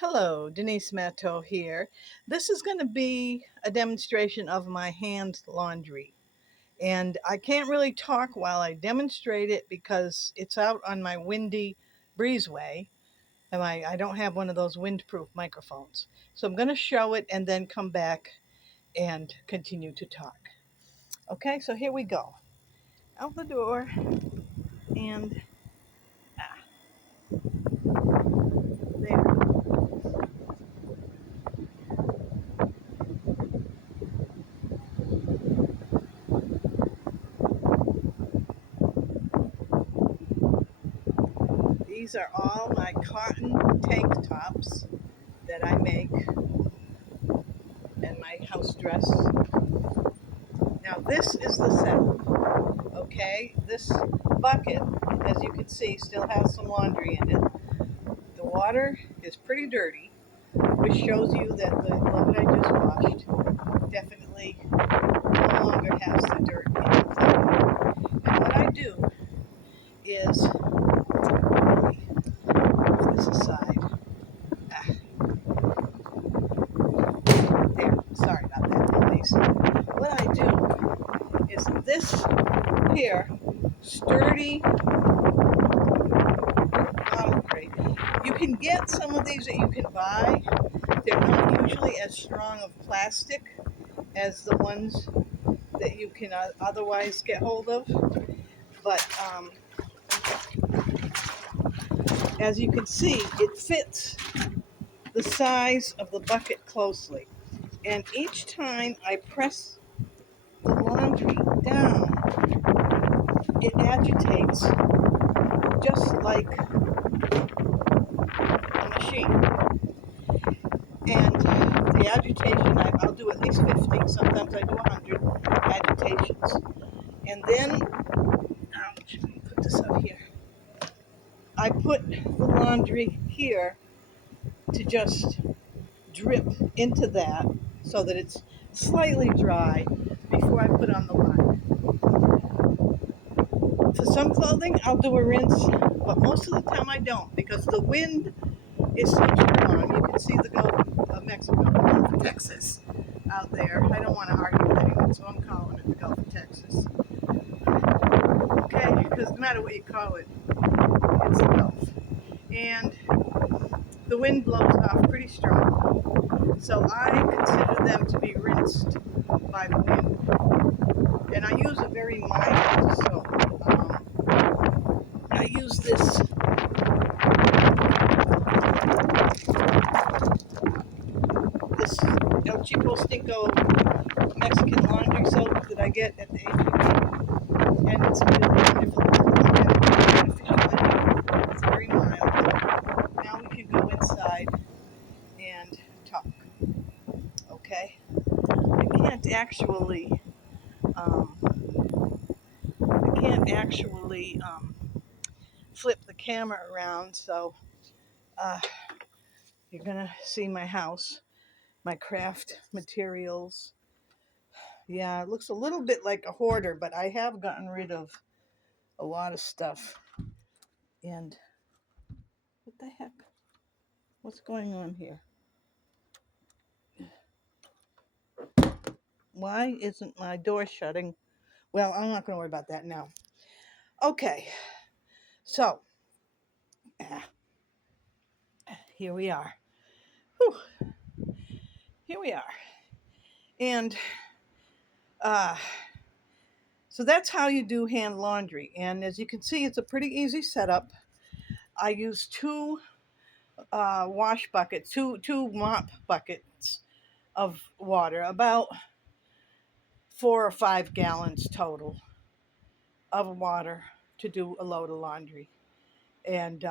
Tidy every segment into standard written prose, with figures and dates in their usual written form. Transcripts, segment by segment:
Hello, Denise Matteau here. This is going to be a demonstration of my hand laundry. And I can't really talk while I demonstrate it because it's out on my windy breezeway and I don't have one of those windproof microphones. So I'm going to show it and then come back and continue to talk. Okay, so here we go. Out the door and there. These are all my cotton tank tops that I make and my house dress. Now this is the setup, okay? This bucket, as you can see, still has some laundry in it. The water is pretty dirty, which shows you that the load I just washed definitely no longer has the dirt in it. And what I do is, let me move this aside. Ah, there, sorry about that noise. What I do is this here, sturdy bottle crate. You can get some of these that you can buy. They're not usually as strong of plastic as the ones that you can otherwise get hold of. But as you can see, it fits the size of the bucket closely. And each time I press the laundry down, it agitates just like a machine. And the agitation, I'll do at least 50, sometimes I do 100 agitations. And then, ouch, let me put this up here. I put the laundry here to just drip into that so that it's slightly dry before I put on the line. For some clothing, I'll do a rinse, but most of the time I don't because the wind is so strong. You can see the Gulf of Mexico, the Gulf of Texas out there. I don't want to argue with anyone, so I'm calling it the Gulf of Texas. Okay, because no matter what you call it, it's the Gulf. And the wind blows off pretty strong. So I consider them to be rinsed by the wind. And I use a very mild soap. I use this El Chico Stinko Mexican laundry soap that I get at the HEB, and it's really wonderful. It's very mild. Now we can go inside and talk. Okay, um, I can't actually flip the camera around, so uh, you're gonna see my house, my craft materials. Yeah, it looks a little bit like a hoarder, but I have gotten rid of a lot of stuff. And what the heck? What's going on here? Why isn't my door shutting? Well, I'm not going to worry about that now. Okay, so ah, here we are. Whew, here we are. And uh, so that's how you do hand laundry. And as you can see, it's a pretty easy setup. I use two wash buckets, two mop buckets of water, about 4 or 5 gallons total of water to do a load of laundry, and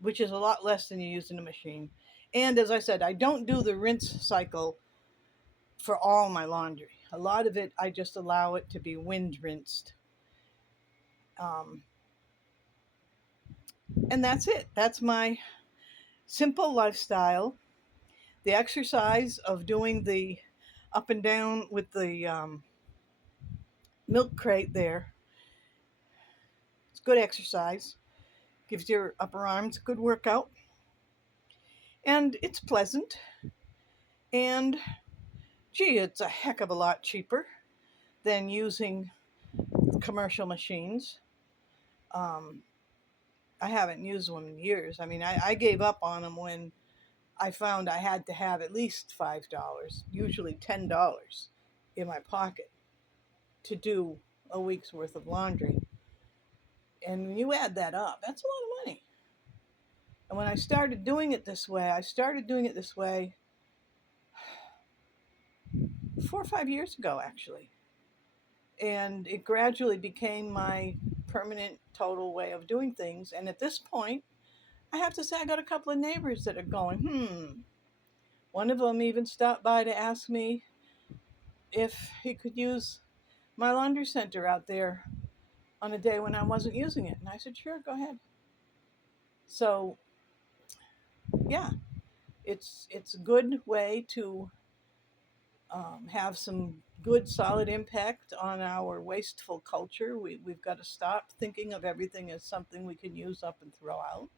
which is a lot less than you use in a machine. And as I said, I don't do the rinse cycle for all my laundry. A lot of it, I just allow it to be wind rinsed. Um, and that's it. That's my simple lifestyle. The exercise of doing the up and down with the milk crate there, it's good exercise. Gives your upper arms a good workout. And it's pleasant. And gee, it's a heck of a lot cheaper than using commercial machines. Um, I haven't used one in years. I mean, I gave up on them when I found I had to have at least $5, usually $10 in my pocket to do a week's worth of laundry. And when you add that up, that's a lot of money. And when I started doing it this way, I started doing it this way 4 or 5 years ago, actually. And it gradually became my permanent, total way of doing things. And at this point, I have to say, I got a couple of neighbors that are going, One of them even stopped by to ask me if he could use my laundry center out there on a day when I wasn't using it. And I said, sure, go ahead. So, yeah, it's a good way to have some good solid impact on our wasteful culture. We've got to stop thinking of everything as something we can use up and throw out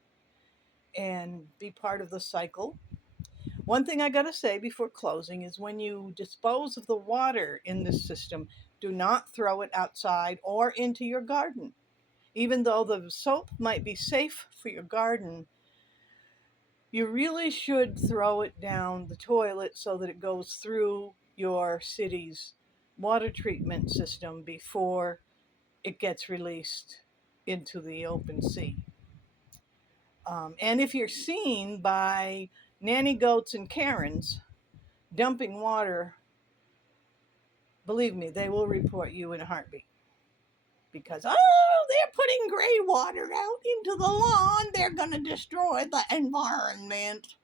and be part of the cycle. One thing I got to say before closing is when you dispose of the water in this system, do not throw it outside or into your garden. Even though the soap might be safe for your garden, you really should throw it down the toilet so that it goes through your city's water treatment system before it gets released into the open sea. And if you're seen by nanny goats and Karens dumping water, believe me, they will report you in a heartbeat. Because, they're putting gray water out into the lawn. They're going to destroy the environment.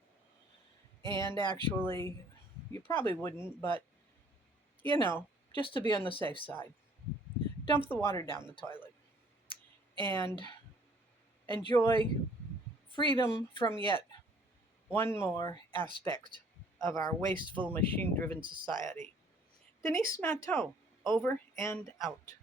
And actually, you probably wouldn't, but just to be on the safe side, dump the water down the toilet and enjoy freedom from yet one more aspect of our wasteful, machine driven society. Denise Matteau, over and out.